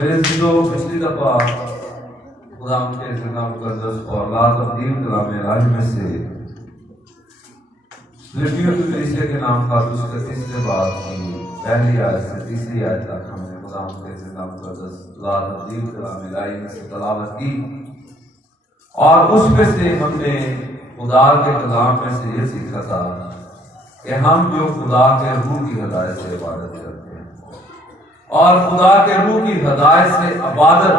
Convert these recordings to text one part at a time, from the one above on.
पिछली दफा खुदा के मुकद्दस और लाज़ीम कलाम इलाही में से फिलिपियों की कलीसिया के नाम का उसके तीसरे बाब की पहली आयत से तीसरी आयत तक हमने खुदा के मुकद्दस लाज़ीम कलाम इलाही में से तलावत की और उसमें से हमने खुदा के कलाम में से ये सीखा था कि हम जो खुदा के रूह की हिदायत से इबादत करते हैं और खुदा के रूह की हिदायत से इबादत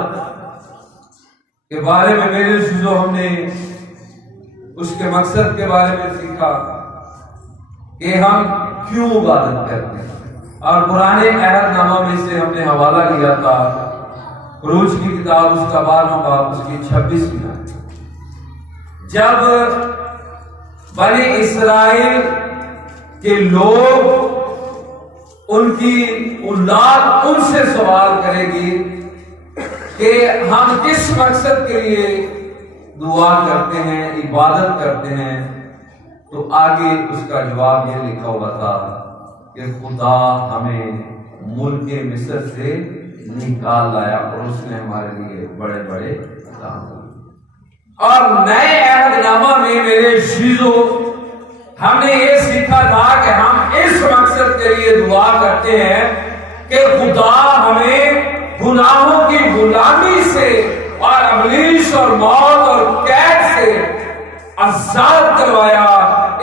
के बारे में मेरे चीजों हमने उसके मकसद के बारे में सीखा कि हम क्यों इबादत करते हैं। और पुराने अहदनामा में से हमने हवाला लिया था खरूज की किताब उसका 12वां बाब उसकी 26वीं आयत, जब बनी इस्राइल के लोग उनकी औलाद उनसे सवाल करेगी कि हम किस मकसद के लिए दुआ करते हैं, इबादत करते हैं, तो आगे उसका जवाब ये लिखा हुआ था कि खुदा हमें मुल्क मिस्र से निकाल लाया और उसने हमारे लिए बड़े बड़े काम किए। और नए अहदनामा में मेरे चीजों हमने ये सीखा था कि हम इस मकसद के लिए दुआ करते हैं कि खुदा हमें गुनाहों की गुलामी से और अबलीस और मौत और कैद से आजाद करवाया।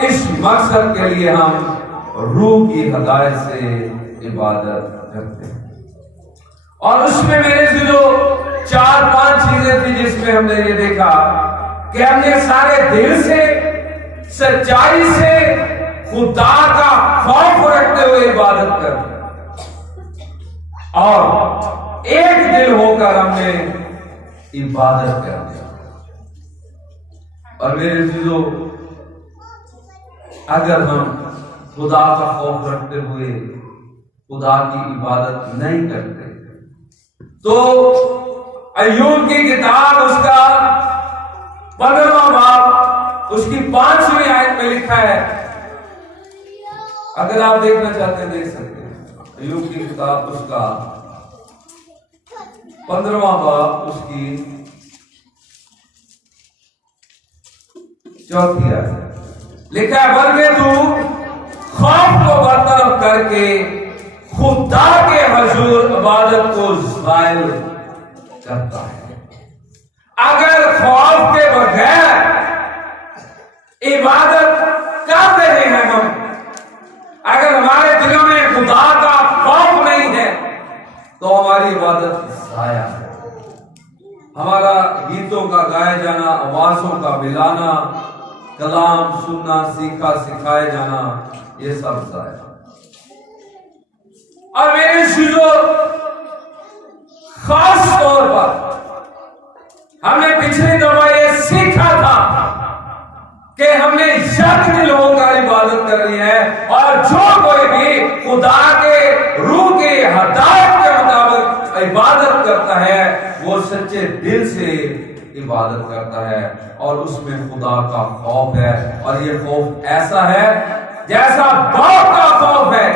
इस मकसद के लिए हम रूह की हिदायत से इबादत करते हैं। और उसमें मेरे से जो 4-5 चीजें थी जिसमें हमने ये देखा कि हमने सारे दिल से सच्चाई से खुदा का खौफ रखते हुए इबादत कर और एक दिल होकर हमने इबादत कर दिया। और मेरे चीजों अगर हम खुदा का खौफ रखते हुए खुदा की इबादत नहीं करते तो अय्यूब की किताब उसका 15वां बाब उसकी 5वीं आयत में लिखा है, अगर आप देखना चाहते हैं देख सकते हैं। अय्यूब की किताब उसका 15वां बाब उसकी 4थी आयत लिखा है, बल्कि तू खौफ को बरतरफ करके खुदा के हुजूर इबादत को जायल करता है। अगर खौफ के बगैर इबादत कर रहे हैं हम, अगर हमारे दिलों में खुदा का खौफ नहीं है तो हमारी इबादत जाया है। हमारा गीतों का गाया जाना, आवाजों का मिलाना, कलाम सुनना, सीखा सिखाए जाना, ये सब जाया। और मेरे चीजों खास तौर पर हमने पिछली दफा ये सीखा था कि हमने यक दिल होकर इबादत करनी है और जो कोई भी खुदा के रूह की हिदायत के मुताबिक इबादत करता है वो सच्चे दिल से इबादत करता है और उसमें खुदा का खौफ है। और ये खौफ ऐसा है जैसा बाप का खौफ है।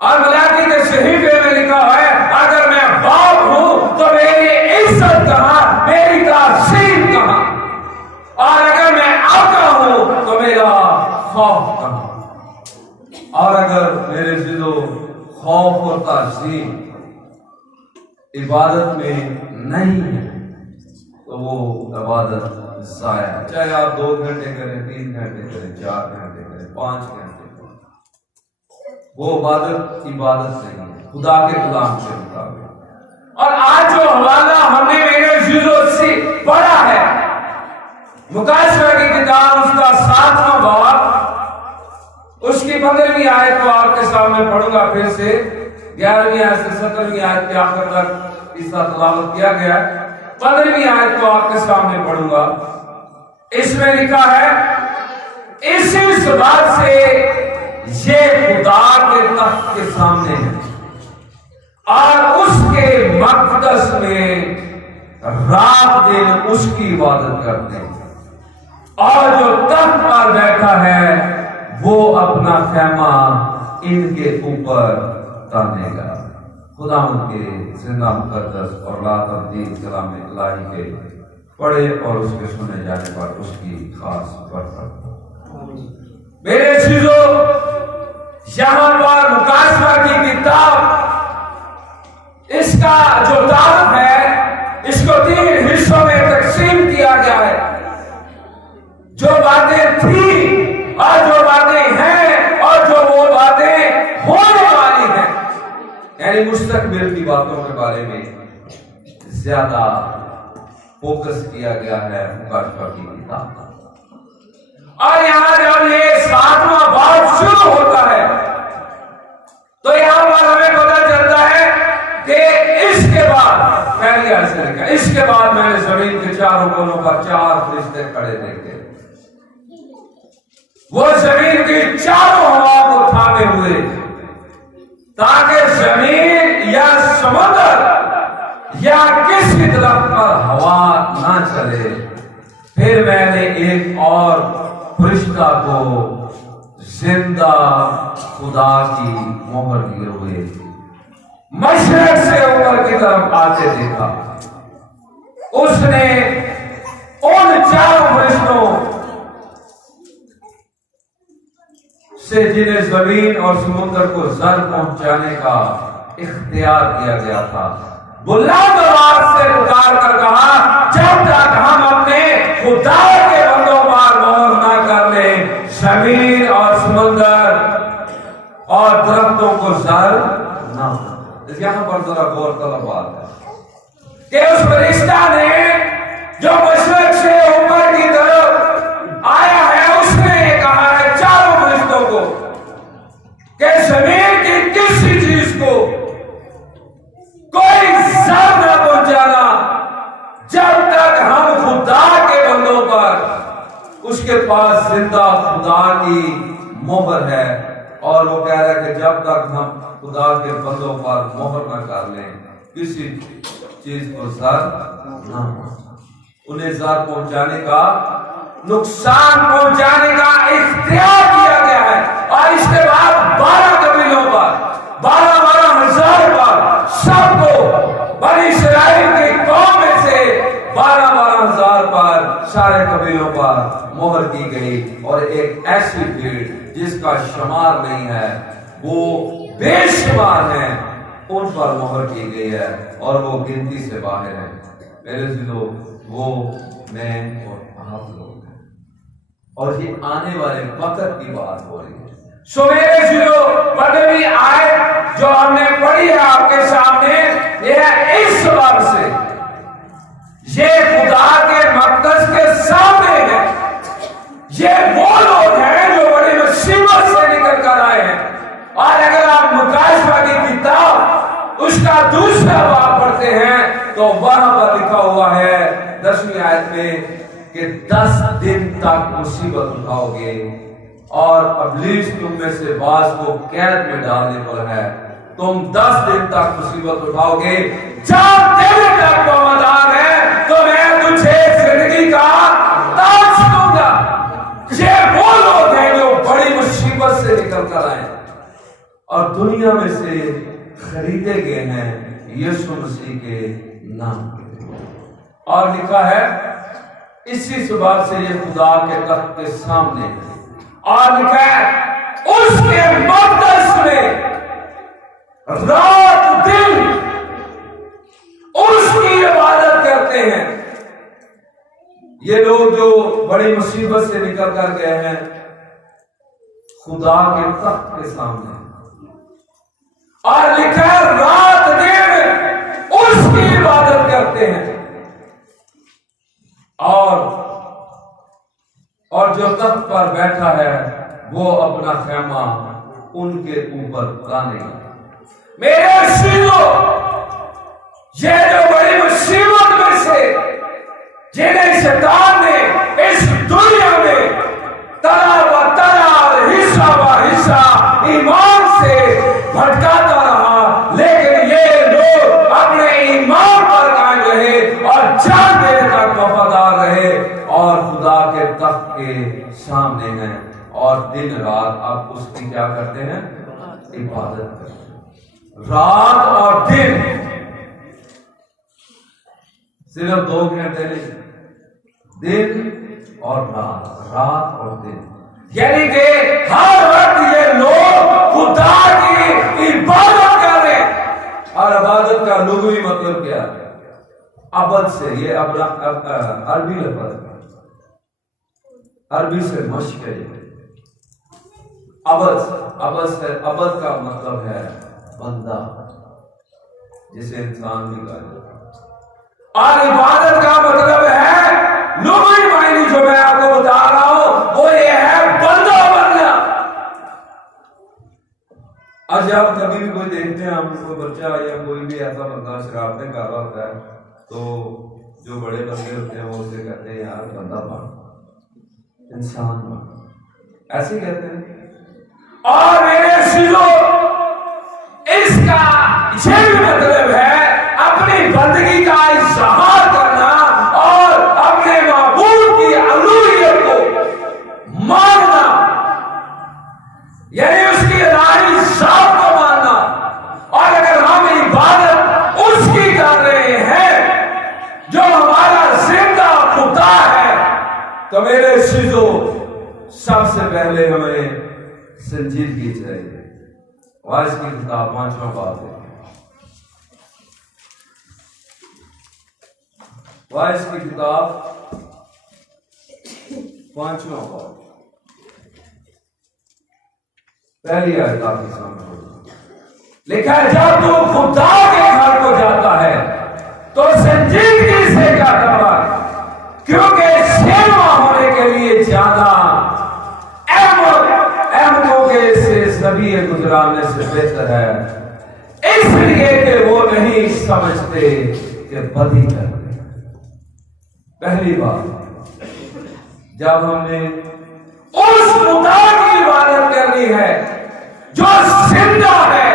और मलाकी के सहीफे में लिखा है, अगर मैं बाप हूं तो मेरी इज्जत कहां, मेरी ताज़ीम कहां, और अगर मैं आका हूं तो मेरा खौफ कहां। और अगर मेरे दिलो खौफ और ताज़ीम इबादत में नहीं है तो वो इबादत जाया है। चाहे आप 2 घंटे करें, 3 घंटे करें, 4 घंटे करें, 5 घंटे करें, वो इबादत नहीं है खुदा के कलाम के मुताबिक। और आज जो हवाला हमने मेरे जीरो से पढ़ा है मुकाशवा की किताब उसका 7वां बाब उसकी 15वीं आयत को आपके सामने पढ़ूंगा। फिर से 11वीं आयत से 17वीं आयत के आखिर तक इसका तलावत किया गया। 15वीं आयत को आपके सामने पढ़ूंगा। इसमें लिखा है, इसी सबब से ये खुदा के तख्त के सामने है और उसके मक़दस में रात दिन उसकी इबादत करते हैं, और जो तख्त पर बैठा है वो अपना खैमा इनके ऊपर तानेगा। खुदा उनके जिंदा मुकद्दस और ला तब्दील कलाम इलाही के पढ़े और उसके सुने जाने पर उसकी खास बरकत। मेरे चीजों, यहाँ पर मुकाशवा की किताब, इसका जो तारुफ है इसको 3 हिस्सों में तकसीम किया गया है। जो बातें थी और जो बातें हैं और जो वो बातें होने वाली हैं, यानी मुस्तकबिल की बातों के बारे में ज्यादा फोकस किया गया है मुकाशवा की किताब। और यहां जब ये 7वां बाब शुरू होता है तो यहां पर हमें पता चलता है कि इसके बाद पहली आयत से लिखा, इसके बाद मैंने जमीन के चारों कोनों पर 4 फरिश्ते खड़े देखे। वो जमीन की चारों हवा को थामे हुए ताकि जमीन या समुद्र या किसी तरफ पर हवा ना चले। फिर मैंने एक और फरिश्ता को जिंदा खुदा की मोहर लिए हुए मशरक से ऊपर की तरफ आते देखा। उसने उन 4 फरिश्तों से जिन्हें जमीन और समुद्र को जर पहुंचाने का इख्तियार दिया गया था, बुलंद आवाज से पुकार कर कहा, जब तक हम अपने खुदा के बंदों पर मोहर ना कर ले, जमीन और समुद्र और दरख्तों को जर ना। यहां पर जरा गौर तलब बात है कि उस फरिश्ता ने जो मशरक से ऊपर की तरफ आया है, उसने कहा है 4 फरिश्तों को कि जमीन की किसी चीज को कोई जर न पहुंचाना जब तक हम खुदा के बंदों पर, उसके पास जिंदा खुदा की मोहर है। और वो कह रहा है कि जब तक हम खुदा के बंदों पर मोहर न कर लें, किसी चीज को जर न, उन्हें जर पहुंचाने का, नुकसान पहुंचाने का इख्तियार दिया गया है। और इसके बाद 12 कबीलों पर, 12 हजार पर, सबको बनी इस्राएल की कौम में से 12 हजार पर, सारे कबीलों पर मोहर की गई। और एक ऐसी भीड़ जिसका शुमार नहीं है, वो बेशुमार है, उन पर मोहर की गई है और वो गिनती से बाहर है। मेरे दिलों, वो मैं और आप लोग हैं, और ये आने वाले वक्त की बात हो रही है। सो मेरे दिलों, पहली आयत जो हमने पढ़ी है आपके सामने, यह इस बात से, ये खुदा के मक़दस के सामने है। ये वो लोग हैं जो बड़ी मुसीबत से निकल कर आए हैं। और अगर आप मुकाशवा की किताब उसका दूसरा बाब पढ़ते हैं तो वहां पर लिखा हुआ है 10वीं आयत में कि 10 दिन तक मुसीबत उठाओगे और इब्लीस तुम में से बाज को कैद में डालने पर है। तुम 10 दिन तक मुसीबत उठाओगे, जब तेरे तक वफादार है तो मैं तुझे जिंदगी का ताज दूंगा। ये वो लोग हैं जो बड़ी मुसीबत से निकल कर आए और दुनिया में से खरीदे गए हैं यीशु मसीह के नाम के। और लिखा है इसी सुबह से ये खुदा के तख्त के सामने, और लिखा है उसके मक़दस में रात दिन उसकी इबादत करते हैं। ये लोग जो बड़ी मुसीबत से निकल कर गए हैं खुदा के तख्त के सामने, और लिखा है रात दिन उसकी इबादत करते हैं। और जो तख्त पर बैठा है वो अपना खैमा उनके ऊपर तानेगा। मेरे सीधो, ये जो बड़ी मुसीबत में से जिन्हें शैतान ने इस दुनिया में तरा व तरा और हिस्सा व हिस्सा ईमान से भटकाता रहा, लेकिन ये लोग अपने ईमान पर कायम रहे और जान देने तक वफादार रहे और खुदा के तख्त के सामने हैं और दिन रात आप उसकी क्या करते हैं? इबादत करते हैं। रात और दिन, सिर्फ 2 घंटे नहीं, दिन और रात, रात और दिन, यानी कि हर वक्त ये लोग खुदा की इबादत कर रहे हैं। और इबादत का लुग़वी मतलब क्या है? अबद से, ये अरबी लफ्ज़, अरबी से मश्क है। अबद का मतलब है बंदा, जिसे इंसान भी कहा जाता है। और इबादत का मतलब है, लुग़वी मायने जो मैं आपको बता रहा हूं वो ये है, बंदा बनना। आज आप कभी भी कोई देखते हैं, हम कोई बच्चा या कोई भी ऐसा बंदा शरारतें कर रहा होता है, तो जो बड़े बंदे होते हैं वो उसे कहते हैं, यार बंदा बन, इंसान बन, ऐसे कहते हैं। और मेरे सिलो, इसका ये भी मतलब है अपनी बंदगी का इज़हार करना और अपने माबूद की अलूहियत को मानना, यानी उसकी राही साफ को मानना। और अगर हम इबादत उसकी कर रहे हैं जो हमारा जिंदा खुदा है, तो मेरे सिजो सबसे पहले हमें संजीदगी चाहिए। वाइस की किताब 5वां बाब है, वाइस की किताब 5वां बाब, पहली आयत आपके सामने लिखा है, जब तू खुदा के घर को जाता है तो संजीदगी से जाता है, क्योंकि सेवा होने के लिए ज्यादा सभी गुजराने से बेहतर है, इसलिए कि वो नहीं समझते कि बदी करते। पहली बार जब हमने उस खुदा की इबादत करनी है जो जिंदा है,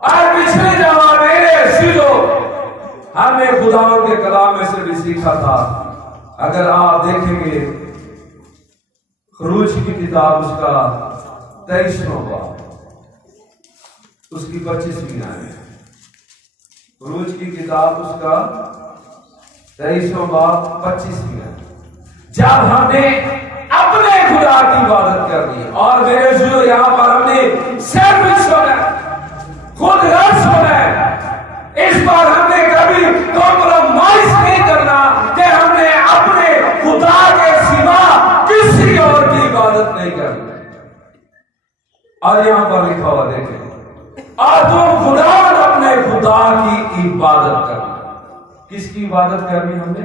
और पिछले जमाने में सीधो हमने खुदाओं के कलाम में से भी सीखा था। अगर आप देखेंगे खरूज की किताब, उसका 23वां बाब, उसकी 25वीं आयत, खरूज की किताब उसका 23वां बाब 25वीं आयत। जब हमने अपने खुदा की इबादत करनी है, और मेरे जो यहां पर हमने सेल्फिश होना है, खुद गर्ज होना है, इस बार हमने कभी कॉम्प्रोमाइज नहीं करना कि हमने अपने खुदा के सिवा किसी और की इबादत नहीं करनी। और यहां पर लिखा हुआ देखें, और तुम खुदा अपने खुदा की इबादत करना। किसकी इबादत करनी हमने?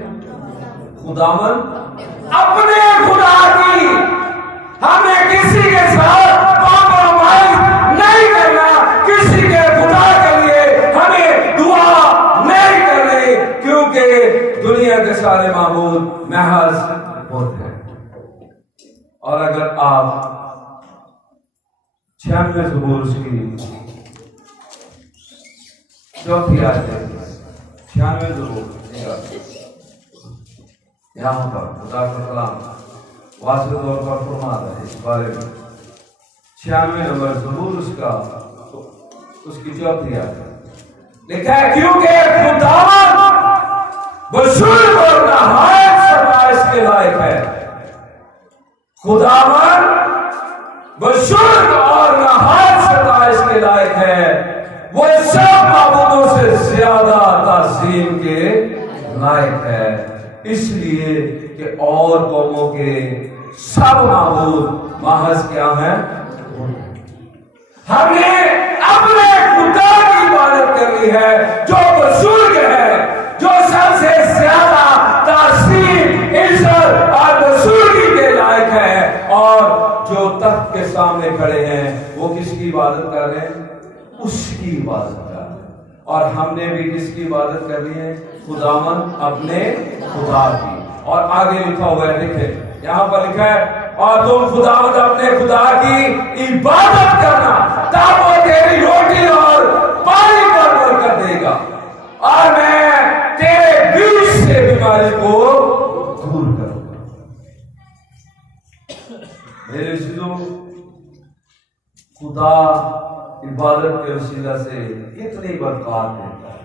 खुदावन अपने खुदा की। हमें किसी के साथ कॉम्प्रोमाइज नहीं करना, किसी के खुदा के लिए हमें दुआ नहीं करनी, क्योंकि दुनिया के सारे माबूद महज होते हैं। और अगर आप 96 ज़बूर की 4थी आयत है, 96 ज़बूर यहां पर खुदा का कलाम वाज़ेह तौर पर फरमा रहा है इस बारे में। 96 नंबर ज़बूर उसकी 4थी आयत लिखा है, क्योंकि खुदावन बुजुर्ग और नहायत सताइश के लायक है। खुदावन बुजुर्ग और नहायत सताइश के लायक है, वो सब माबूदों से ज्यादा ताज़ीम के लायक है, इसलिए कि और कौमों के सब माबूद महज क्या है? हमने अपने खुदा की इबादत करनी है जो बुजुर्ग है, जो सबसे ज्यादा ताज़ीम, इज्जत और बुजुर्गी के लायक है, और जो तख्त के सामने खड़े हैं वो किसकी इबादत कर रहे हैं? उसकी इबादत कर रहे हैं। और हमने भी किसकी इबादत करनी है? खुदावन अपने खुदा की। और आगे लिखा हुआ है, देखें यहां पर लिखा है, और तुम खुदावन अपने खुदा की इबादत करना, तब वो तेरी रोटी और पानी पर बरकत देगा, और मैं तेरे बीच से बीमारी को दूर करूंगा। मेरे सिद्धो, खुदा इबादत के वसीला से कितनी बरकत देता है।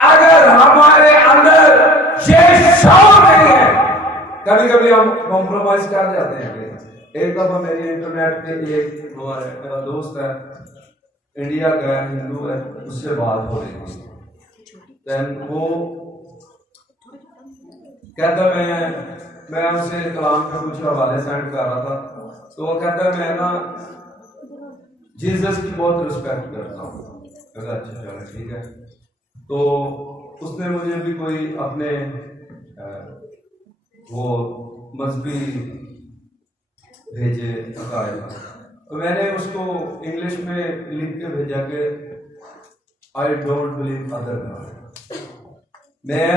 अगर हमारे अंदर ये शौक नहीं है, कभी कभी हम कॉम्प्रोमाइज कर जाते हैं। एक दफा मेरी इंटरनेट पे एक मेरा दोस्त है, इंडिया का है, हिंदू है, उससे बात हो रही थी। वो कहता मैं उसे कलाम के कुछ हवाले सेंड कर रहा था, तो वो कहता मैं ना जीसस की बहुत रिस्पेक्ट करता हूँ। अच्छा चलो ठीक है। तो उसने मुझे भी कोई अपने वो मजहबी भेजे अकायद, तो मैंने उसको इंग्लिश में लिख के भेजा कि I don't believe other God, मैं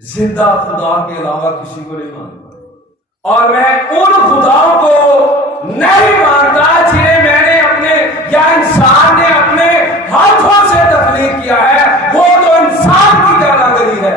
जिंदा खुदा के अलावा किसी को नहीं मानता, और मैं उन खुदाओं को नहीं मानता जिन्हें मैंने अपने या इंसान ने अपने हाथों से तख्लीक किया है। वो तो इंसान की कारीगरी है।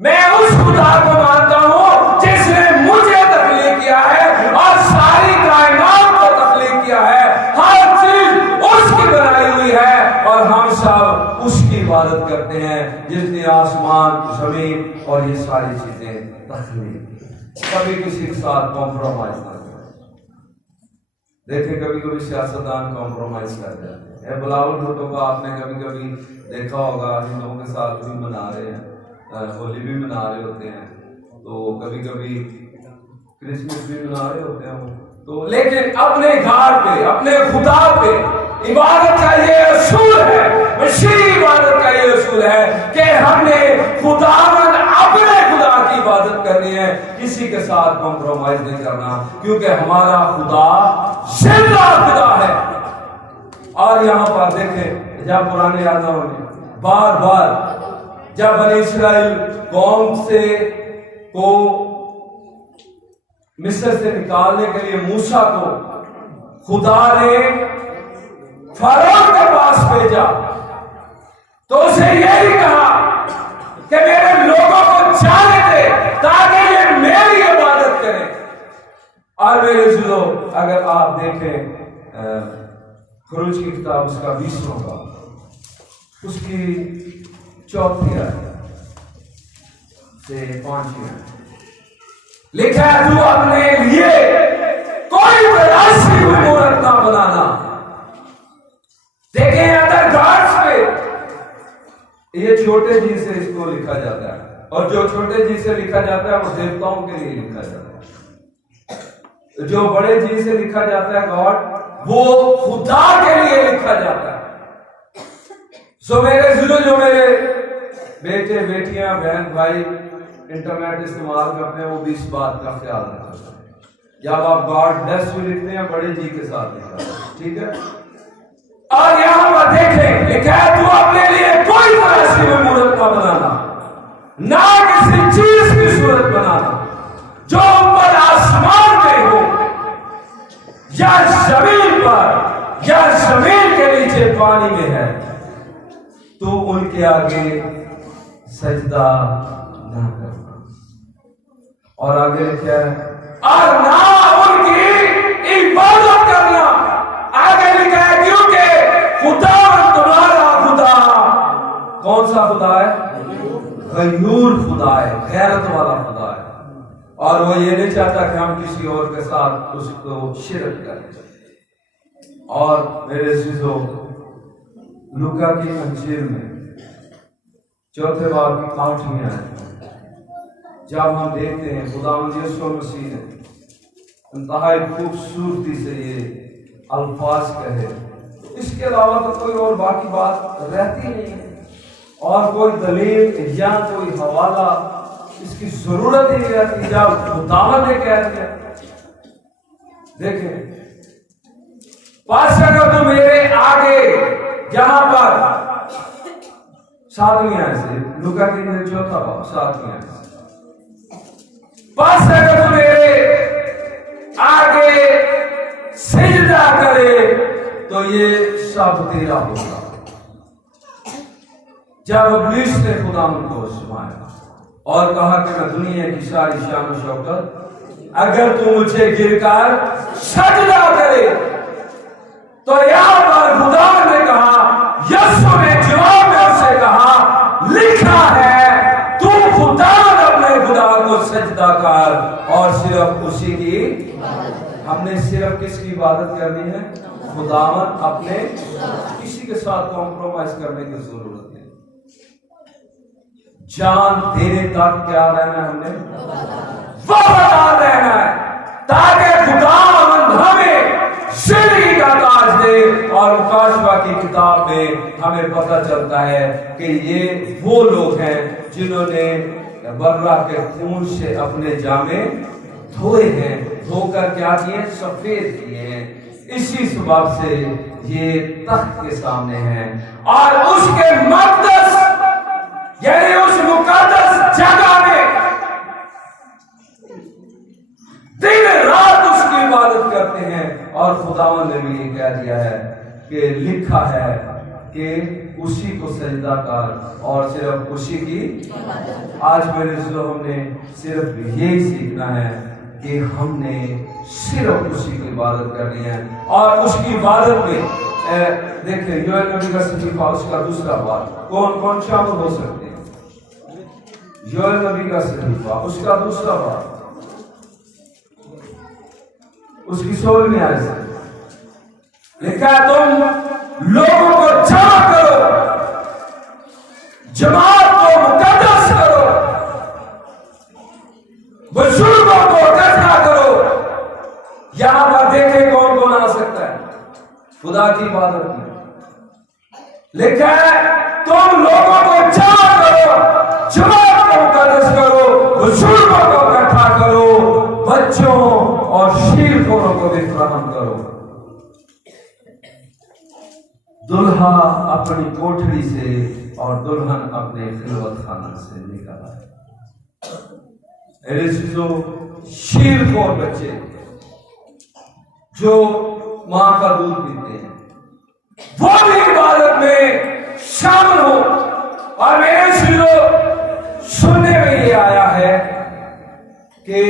मैं उस खुदा को मानता हूं जिसने मुझे तख्लीक किया है और सारी कायनात को तख्लीक किया है। हर चीज उसकी बनाई हुई है और हम सब उसकी इबादत करते हैं जिसने आसमान, जमीन और ये सारी चीजें तख्लीक की। कभी किसी के साथ कॉम्प्रोमाइज ना करें। देखें कभी कभी सियासतदान कॉम्प्रोमाइज कर जाते हैं। बिलावल भुट्टो का आपने कभी कभी देखा होगा, हिंदुओं के साथ भी मना रहे हैं, होली भी मना रहे होते हैं, तो कभी कभी क्रिसमस भी मना रहे होते हैं। तो लेकिन अपने घर पे, अपने खुदा पे इबादत का ये असूल है, मसीही इबादत का ये असूल है कि हमने खुदावंद अपने खुदा की इबादत करनी है, किसी के साथ कॉम्प्रोमाइज नहीं करना, क्योंकि हमारा खुदा जिंदा खुदा है। और यहाँ पर देखें, जब पुराने आदमों ने बार बार जब बनी इस्राएल कौम से को मिस्र से निकालने के लिए मूसा को खुदा ने फरौन के पास भेजा, तो उसे यही कहा कि मेरे लोगों को जाने दे ताकि ये मेरी इबादत करें। और मेरे जुलो, अगर आप देखें खुरूज की किताब उसका 20वां बाब, उसकी 4 से 5 लिखा है, तू अपने लिए कोई तराशी हुई मूर्त ना बनाना। देखें अदर गॉड्स पे ये छोटे जी से इसको लिखा जाता है, और जो छोटे जी से लिखा जाता है वो देवताओं के लिए लिखा जाता है। जो बड़े जी से लिखा जाता है गॉड, वो खुदा के लिए लिखा जाता है। सो मेरे जो मेरे बेटे बेटियां बहन भाई इंटरनेट इस्तेमाल करते हैं, वो भी इस बात का ख्याल रखते हैं। जब आप गॉड ब्लेस भी लिखते हैं, बड़े जी के साथ लिखा है, ठीक है। और यहां पर देखें लिखा है, तू अपने लिए कोई तराशी में मूर्त ना बनाना, ना किसी चीज की सूरत बनाना जो ऊपर आसमान में हो या जमीन पर या जमीन के नीचे पानी में है, तो उनके आगे सजदा ना करना। और आगे क्या है, और ना उनकी इबादत करना। आगे लिखा है, क्योंकि खुदा तुम्हारा खुदा कौन सा खुदा है? गयूर खुदा है, गैरत वाला खुदा है, और वो ये नहीं चाहता कि हम किसी और के साथ उसको शिरक करें। और मेरे चीजों, लूका की अंजील में 4 बाब की 8वीं आयत, जब हम देखते हैं खुदावंद यीशु मसीह ने इंतहाई खूबसूरती से ये अल्फाज कहे, तो इसके अलावा तो कोई और बाकी बात रहती नहीं है, और कोई दलील या कोई हवाला इसकी जरूरत ही नहीं रहती। जब खुदावंद ने कह दिया, देखें, पास अगर तो मेरे आगे जहां पर 7वीं आयत से, लूका की 4 बाब 7वीं आयत, पास अगर तो मेरे आगे सिजदा करे तो ये सब तेरा होगा। जब इब्लीस ने खुदावंद को आजमाया और कहा कि मैं दुनिया की सारी शान और शौकत, अगर तू मुझे गिरकर सजदा करे तो यहाँ पर खुदा ने कहा, यीशु ने जवाब में उससे कहा, लिखा है तू खुदा अपने खुदा को सजदा कर और सिर्फ उसी की। हमने सिर्फ किसकी इबादत करनी है? खुदावन अपने, किसी के साथ कॉम्प्रोमाइज करने की जरूरत नहीं। जान देने तक क्या रहना है? हमने वफादार रहना है, ताकि खुदावन हमें जिंदगी का ताज दे। और मुकाशवा की किताब में हमें पता चलता है कि ये वो लोग हैं जिन्होंने बर्रा के खून से अपने जामे धोए हैं, धोकर क्या किए? सफेद किए हैं। इसी सबब से ये तख्त के सामने हैं और उसके मक़दस यानी उस मुकद्दस जगह में दिन रात उसकी इबादत करते हैं। और खुदावन ने भी ये कह दिया है कि लिखा है कि उसी को सजदा कर और सिर्फ उसी की। आज मेरे दोस्तों, हमने सिर्फ यही सीखना है कि हमने सिर्फ उसी की इबादत करनी है। और उसकी इबादत में देखिए योएल नबी का सहीफा उसका दूसरा बात, कौन कौन शामिल हो सकते हैं? योएल नबी का सहीफा उसका दूसरा बात, उसकी 16वीं आयत लिखा है, तुम लोगों को जमा करो, जमात को मुकद्दस करो, बुजुर्गों को इकट्ठा करो। यहां पर देखें कौन कौन आ सकता है खुदा की इबादत में। लिखा है तुम लोगों को जमा करो, जमात को मुकद्दस करो, बुजुर्गों को इकट्ठा करो, बच्चों और शीरखोरों को भी फराहम करो। दुल्हा अपनी कोठरी से और दुल्हन अपने खिलवत खाना से निकला है। शीरखोर बच्चे जो मां का दूध पीते हैं, वो भी इबादत में शामिल हो। और मेरे सुनने में ये आया है कि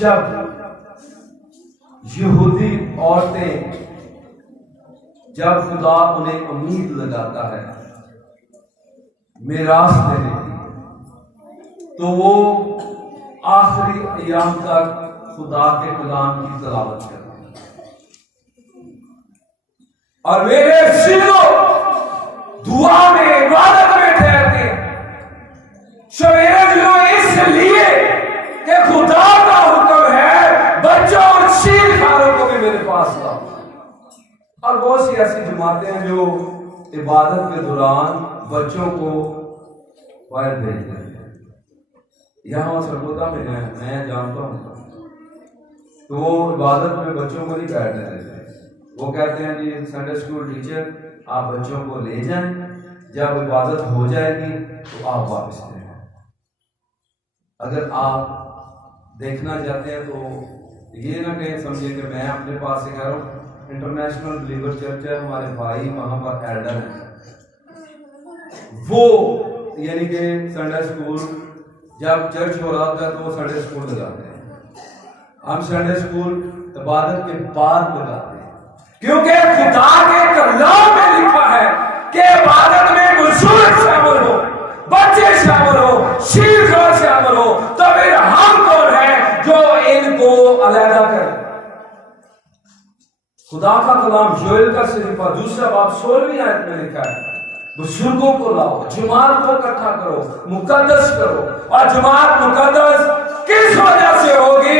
जब यहूदी औरतें, जब खुदा उन्हें उम्मीद लगाता है मिरास देने की, तो वो आखिरी अयाम तक खुदा के कलाम की तलावत करते हैं। और मेरे सिलों दुआ में, इबादत में ठहरते हैं। सवेरे दिनों इसलिए कि खुदा का हुक्म है बच्चों और शीरखारों को भी मेरे पास लाओ। और बहुत सी ऐसी जमातें हैं जो इबादत के दौरान बच्चों को बाहर भेजते हैं। यहाँ सरगोदा में है, मैं जानता हूँ, तो वो इबादत में बच्चों को नहीं बैठने देते। वो कहते हैं जी संडे स्कूल टीचर आप बच्चों को ले जाएं, जब इबादत हो जाएगी तो आप वापस ले आए। अगर आप देखना चाहते हैं तो ये ना कहें समझिए कि मैं अपने पास से कह रहा हूँ। इंटरनेशनल बिलीवर चर्च है, हमारे भाई वहां पर एल्डर हैं, वो यानी कि संडे स्कूल जब चर्च हो रहा होता है तो वो संडे स्कूल लगाते हैं। हम संडे स्कूल इबादत के बाद लगाते हैं, क्योंकि खुदा के कलाम में लिखा है कि इबादत में बुजुर्ग शामिल हो, बच्चे शामिल हो, शीरखोर शामिल हो। तो फिर हम कौन है जो इनको अलहदा करें? खुदा का कलाम योएल का सहीफा दूसरा बाब 16वीं आयत में लिखा है, बुजुर्गों को लाओ, जमात को इकट्ठा करो, मुकद्दस करो। और जमात मुकद्दस किस वजह से होगी?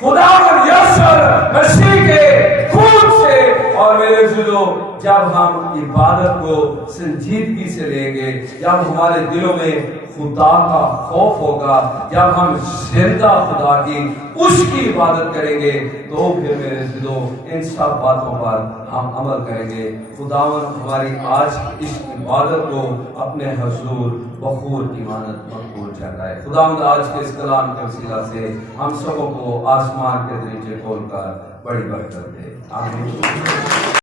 खुदावंद यीशु मसीह के खून से। और मेरे जुलो, जब हम इबादत को संजीदगी से लेंगे, जब हमारे दिलों में खुदा का खौफ होगा, जब हम जिंदा खुदा की उसकी इबादत करेंगे, तो फिर मेरे दिलों इन सब बातों पर हम अमल करेंगे। खुदावंद हमारी आज इस इबादत को अपने हुजूर बखूर की मानत मकबूल ठहराए। खुदावंद आज के इस कलाम के वसीला से हम सबों को आसमान के दरीचे खोलकर बड़ी बरकत दे। आमीन।